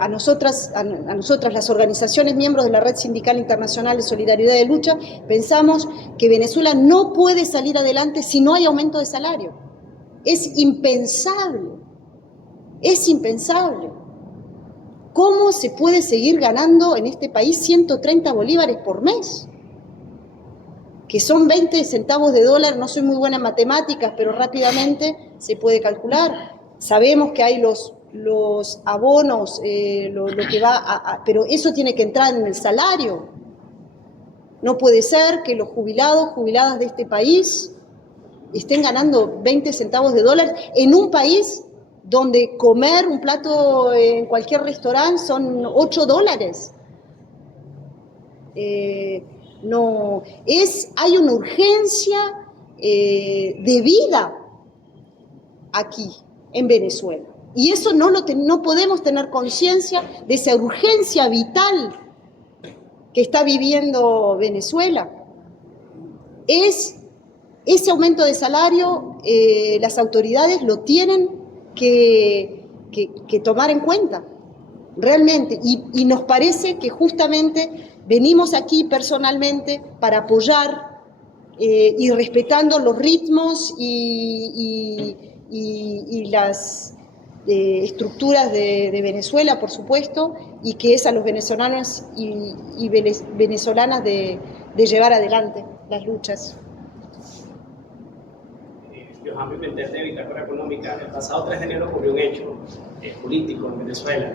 a nosotras las organizaciones miembros de la Red Sindical Internacional de Solidaridad de Lucha, pensamos que Venezuela no puede salir adelante si no hay aumento de salario. Es impensable, es impensable. ¿Cómo se puede seguir ganando en este país 130 bolívares por mes? Que son 20 centavos de dólar, no soy muy buena en matemáticas, pero rápidamente se puede calcular. Sabemos que hay los abonos, lo que va pero eso tiene que entrar en el salario. No puede ser que los jubiladas de este país estén ganando 20 centavos de dólar en un país donde comer un plato en cualquier restaurante son $8. No, hay una urgencia de vida aquí en Venezuela. Y eso no podemos tener conciencia de esa urgencia vital que está viviendo Venezuela. Ese aumento de salario, las autoridades lo tienen que tomar en cuenta, realmente. Y nos parece que justamente venimos aquí personalmente para apoyar y respetando los ritmos y las estructuras de Venezuela, por supuesto, y que es a los venezolanos y venezolanas de llevar adelante las luchas. Johan Pimentel, de Bitácora Económica. El pasado 3 de enero ocurrió un hecho político en Venezuela,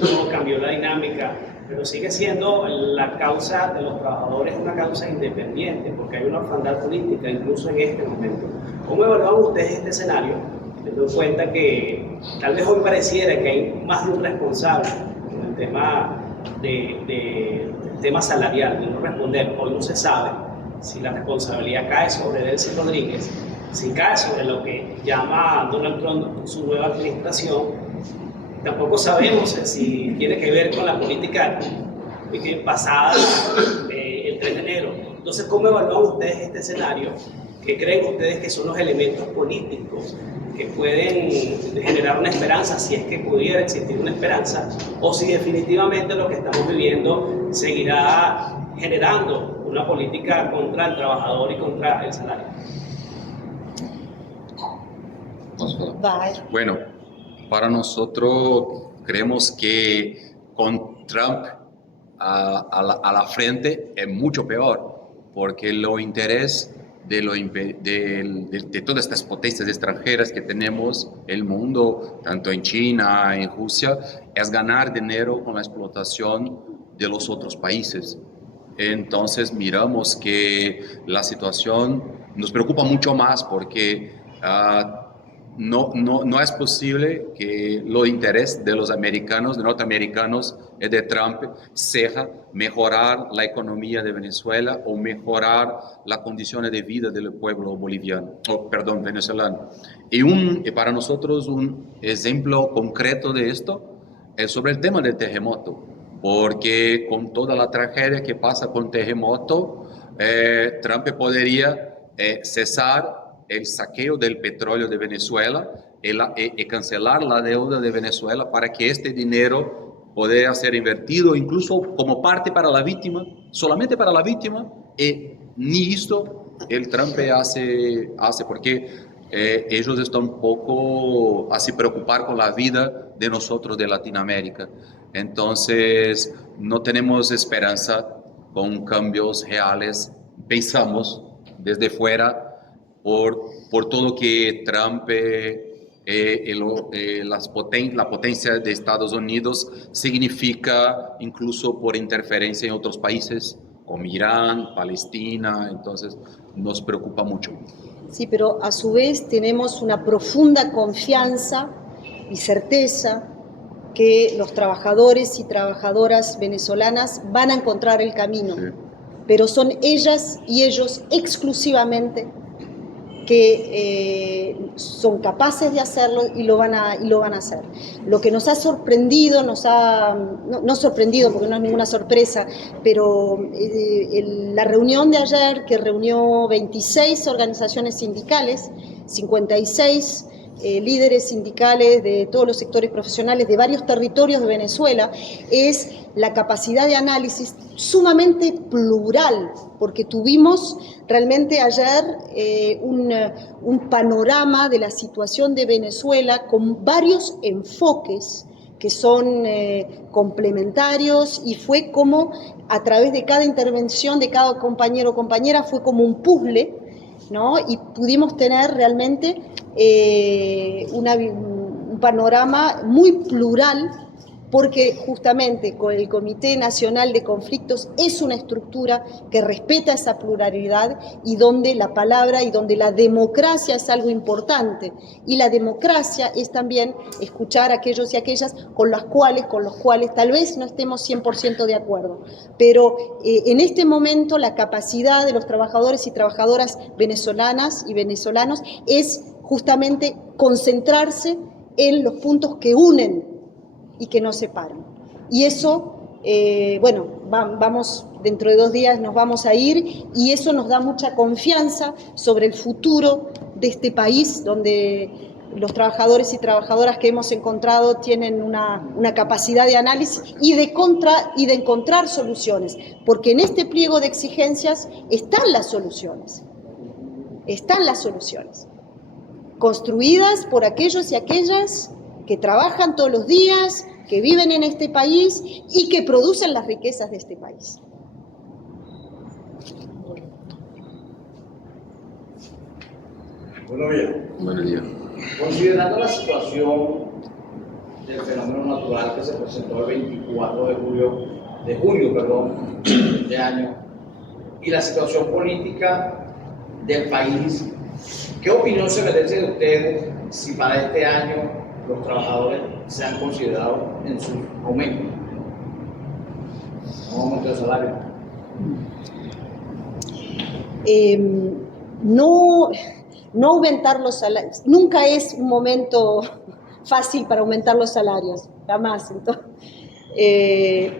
cómo cambió la dinámica, pero sigue siendo la causa de los trabajadores una causa independiente, porque hay una orfandad política incluso en este momento. ¿Cómo evalúan ustedes este escenario, teniendo en cuenta que tal vez hoy pareciera que hay más de un responsable con el tema salarial, de no responder? Hoy no se sabe si la responsabilidad cae sobre Delcy Rodríguez, si cae sobre lo que llama Donald Trump su nueva administración. Tampoco sabemos si tiene que ver con la política pasada el 3 de enero. Entonces, ¿cómo evalúan ustedes este escenario? ¿Qué creen ustedes que son los elementos políticos que pueden generar una esperanza, si es que pudiera existir una esperanza, o si definitivamente lo que estamos viviendo seguirá generando una política contra el trabajador y contra el salario? Bueno, para nosotros creemos que con Trump a la frente es mucho peor, porque los intereses de todas estas potencias extranjeras que tenemos en el mundo, tanto en China, en Rusia, es ganar dinero con la explotación de los otros países. Entonces miramos que la situación nos preocupa mucho más porque no es posible que los intereses de los americanos, de norteamericanos y de Trump sea mejorar la economía de Venezuela o mejorar las condiciones de vida del pueblo venezolano. Y para nosotros un ejemplo concreto de esto es sobre el tema del terremoto, porque con toda la tragedia que pasa con terremoto, Trump podría cesar el saqueo del petróleo de Venezuela y cancelar la deuda de Venezuela para que este dinero pueda ser invertido incluso como parte para la víctima, solamente para la víctima, y ni esto el Trump hace porque ellos están un poco así preocupados con la vida de nosotros de Latinoamérica. Entonces no tenemos esperanza con cambios reales, pensamos desde fuera, por todo que Trump, la potencia de Estados Unidos significa incluso por interferencia en otros países como Irán, Palestina. Entonces nos preocupa mucho. Sí, pero a su vez tenemos una profunda confianza y certeza que los trabajadores y trabajadoras venezolanas van a encontrar el camino, sí. Pero son ellas y ellos exclusivamente que son capaces de hacerlo y lo van a hacer. Lo que nos ha sorprendido, no sorprendido porque no es ninguna sorpresa, pero la reunión de ayer, que reunió 26 organizaciones sindicales, 56 líderes sindicales de todos los sectores profesionales de varios territorios de Venezuela, es la capacidad de análisis sumamente plural, porque tuvimos realmente ayer un panorama de la situación de Venezuela con varios enfoques que son complementarios, y fue como a través de cada intervención de cada compañero o compañera fue como un puzzle, ¿no? Y pudimos tener realmente un panorama muy plural, porque justamente con el Comité Nacional de Conflictos es una estructura que respeta esa pluralidad y donde la palabra y donde la democracia es algo importante. Y la democracia es también escuchar a aquellos y aquellas con los cuales tal vez no estemos 100% de acuerdo. Pero en este momento la capacidad de los trabajadores y trabajadoras venezolanas y venezolanos es justamente concentrarse en los puntos que unen y que nos separan. Y eso, bueno, vamos, dentro de 2 días nos vamos a ir, y eso nos da mucha confianza sobre el futuro de este país, donde los trabajadores y trabajadoras que hemos encontrado tienen una capacidad de análisis y de encontrar soluciones, porque en este pliego de exigencias están las soluciones, construidas por aquellos y aquellas que trabajan todos los días, que viven en este país y que producen las riquezas de este país. Buenos días. Buenos días. Considerando la situación del fenómeno natural que se presentó el 24 de junio de este año, y la situación política del país, ¿qué opinión se merece de ustedes si para este año los trabajadores se han considerado en su aumento de salario? No aumentar los salarios. Nunca es un momento fácil para aumentar los salarios, jamás. Entonces,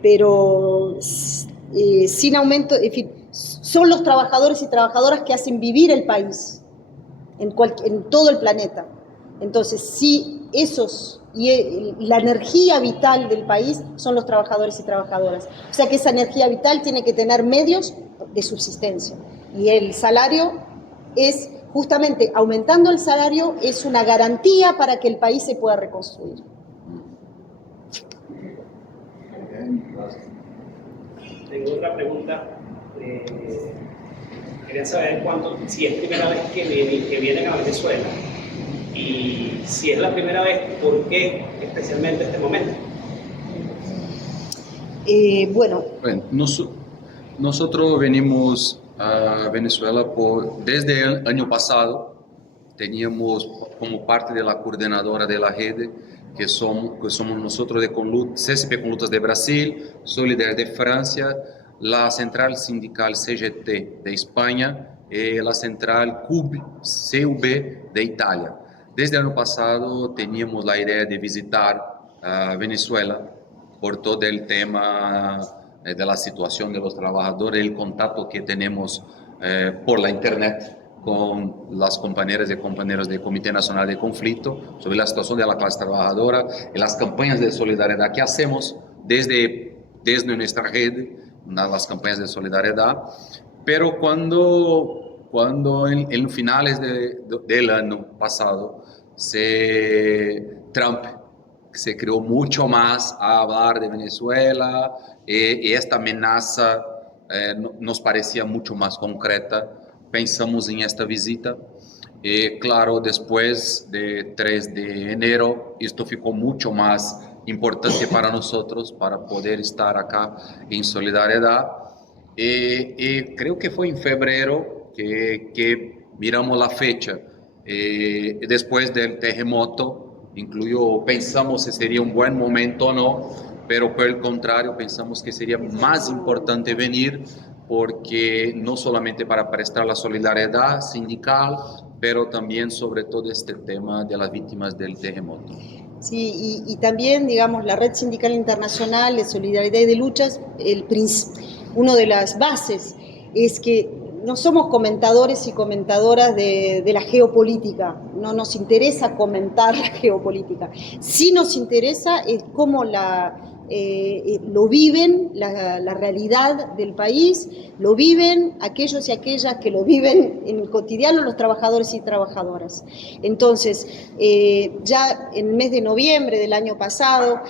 pero sin aumento, en fin, son los trabajadores y trabajadoras que hacen vivir el país en todo el planeta. Entonces, sí, la energía vital del país son los trabajadores y trabajadoras. O sea que esa energía vital tiene que tener medios de subsistencia. Y el salario es, justamente, aumentando el salario, es una garantía para que el país se pueda reconstruir. Tengo otra pregunta. Quería saber si es primera vez que vienen a Venezuela. Y si es la primera vez, ¿por qué especialmente este momento? Bueno, nosotros venimos a Venezuela desde el año pasado. Teníamos como parte de la coordinadora de la red, que somos nosotros de CSP Conlutas de Brasil, Solidaridad de Francia, la central sindical CGT de España y la central CUB de Italia. Desde el año pasado teníamos la idea de visitar Venezuela por todo el tema de la situación de los trabajadores, el contacto que tenemos por la internet con las compañeras y compañeros del Comité Nacional de Conflicto sobre la situación de la clase trabajadora y las campañas de solidaridad que hacemos desde nuestra red, las campañas de solidaridad. Pero cuando en finales del año pasado Trump se creó mucho más a hablar de Venezuela, y esta amenaza nos parecía mucho más concreta, pensamos en esta visita. Claro, después de 3 de enero, esto ficou mucho más importante para nosotros, para poder estar acá en solidaridad. Creo que fue en febrero que miramos la fecha, después del terremoto, pensamos si sería un buen momento o no, pero por el contrario, pensamos que sería más importante venir, porque no solamente para prestar la solidaridad sindical, pero también sobre todo este tema de las víctimas del terremoto. Sí, y también, digamos, la Red Sindical Internacional de Solidaridad y de Luchas, una de las bases es que no somos comentadores y comentadoras de la geopolítica, no nos interesa comentar la geopolítica. Sí nos interesa es cómo lo viven, la realidad del país, lo viven aquellos y aquellas que lo viven en el cotidiano, los trabajadores y trabajadoras. Entonces, ya en el mes de noviembre del año pasado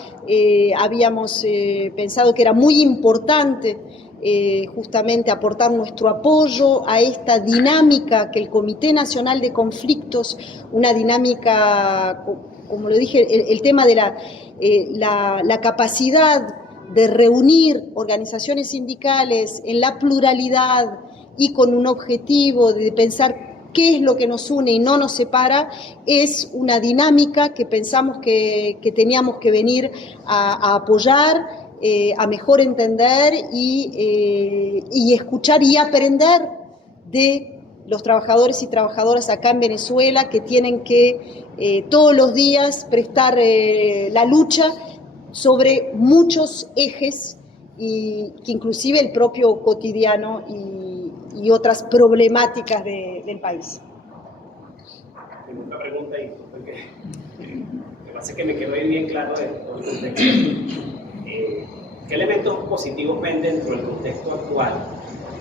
habíamos pensado que era muy importante justamente aportar nuestro apoyo a esta dinámica que el Comité Nacional de Conflictos, una dinámica, como lo dije, el tema de la capacidad de reunir organizaciones sindicales en la pluralidad y con un objetivo de pensar qué es lo que nos une y no nos separa, es una dinámica que pensamos que teníamos que venir a apoyar, a mejor entender y escuchar y aprender de los trabajadores y trabajadoras acá en Venezuela, que tienen que todos los días prestar la lucha sobre muchos ejes, y que inclusive el propio cotidiano y otras problemáticas del país. Una pregunta ahí, porque lo que pasa es que me quedó bien claro de todo el contexto. ¿Qué elementos positivos ven dentro del contexto actual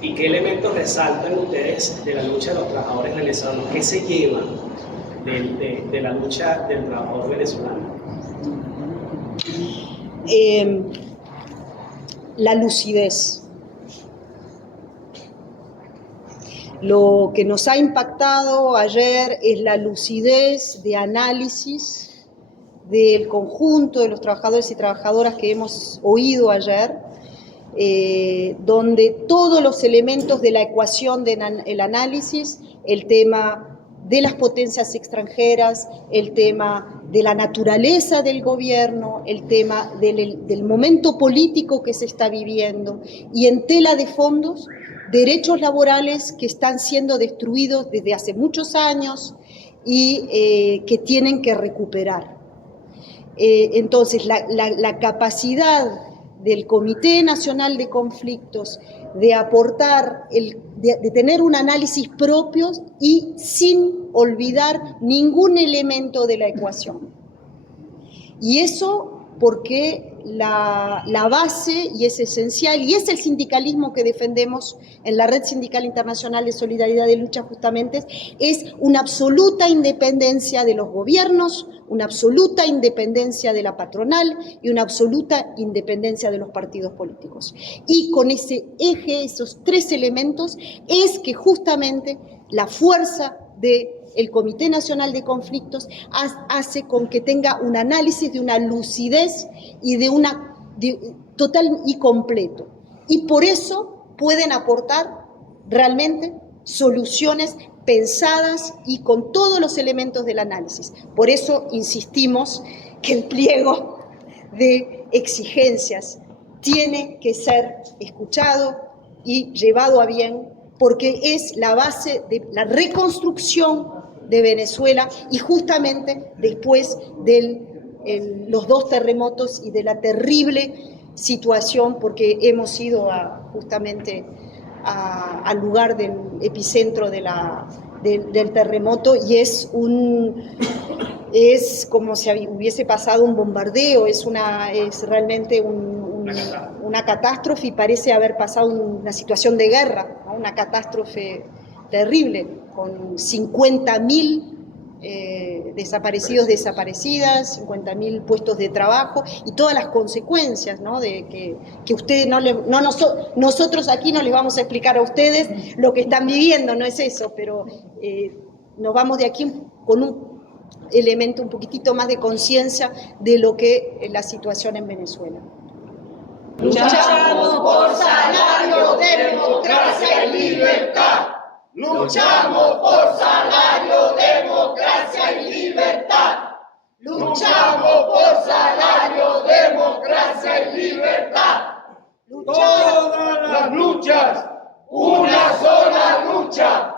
y qué elementos resaltan ustedes de la lucha de los trabajadores venezolanos? ¿Qué se llevan de la lucha del trabajador venezolano? La lucidez. Lo que nos ha impactado ayer es la lucidez de análisis del conjunto de los trabajadores y trabajadoras que hemos oído ayer, donde todos los elementos de la ecuación del análisis, el tema de las potencias extranjeras, el tema de la naturaleza del gobierno, el tema del momento político que se está viviendo, y en tela de fondos, derechos laborales que están siendo destruidos desde hace muchos años y que tienen que recuperar. Entonces, la capacidad del Comité Nacional de Conflictos de aportar, de tener un análisis propio y sin olvidar ningún elemento de la ecuación. Y eso porque la base, y es esencial, y es el sindicalismo que defendemos en la Red Sindical Internacional de Solidaridad de Lucha justamente, es una absoluta independencia de los gobiernos, una absoluta independencia de la patronal y una absoluta independencia de los partidos políticos. Y con ese eje, esos tres elementos, es que justamente la fuerza del Comité Nacional de Conflictos hace con que tenga un análisis de una lucidez y total y completo. Y por eso pueden aportar realmente soluciones pensadas y con todos los elementos del análisis. Por eso insistimos que el pliego de exigencias tiene que ser escuchado y llevado a bien, porque es la base de la reconstrucción de Venezuela, y justamente después de los dos terremotos y de la terrible situación, porque hemos ido justamente al lugar del epicentro del terremoto, y es como si hubiese pasado un bombardeo, es realmente una catástrofe, y parece haber pasado una situación de guerra, ¿no? Una catástrofe terrible, con 50.000 desaparecidos, desaparecidas, 50.000 puestos de trabajo y todas las consecuencias, ¿no? De que ustedes nosotros aquí no les vamos a explicar a ustedes lo que están viviendo, no es eso, pero nos vamos de aquí con un elemento un poquitito más de conciencia de lo que es la situación en Venezuela. Luchamos por salario, democracia y libertad. Luchamos por salario, democracia y libertad. Luchamos por salario, democracia y libertad. Todas las luchas, una sola lucha.